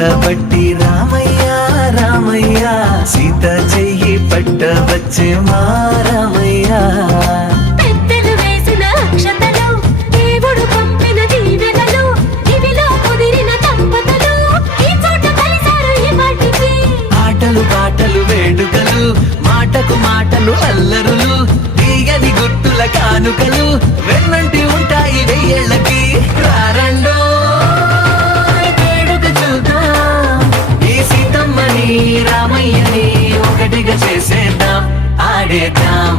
పట్టబట్టి రామయ్య రామయ్య సీత చెయ్యి పట్టవచ్చే మా రామయ్య. పెద్దలు వేసిన అక్షతలు, దేవుడు పంపిన దీవెనలు, ఇవిలో కుదిరిన దంపతులు ఈ చోట కలిసారు ఈ పాటికి. ఆటలు పాటలు వేడుకలు, మాటకు మాటలు అల్లరులు, తీయని గుర్తుల కానుకలు వెన్నంటి ఉంటాయి వెయ్యేళ్ళకి. రారండో వేడుక చూద్దాం, ఈ సీతమ్మని రామయ్యని ఒకటిగా చేసేద్దాం, ఆడేద్దాం.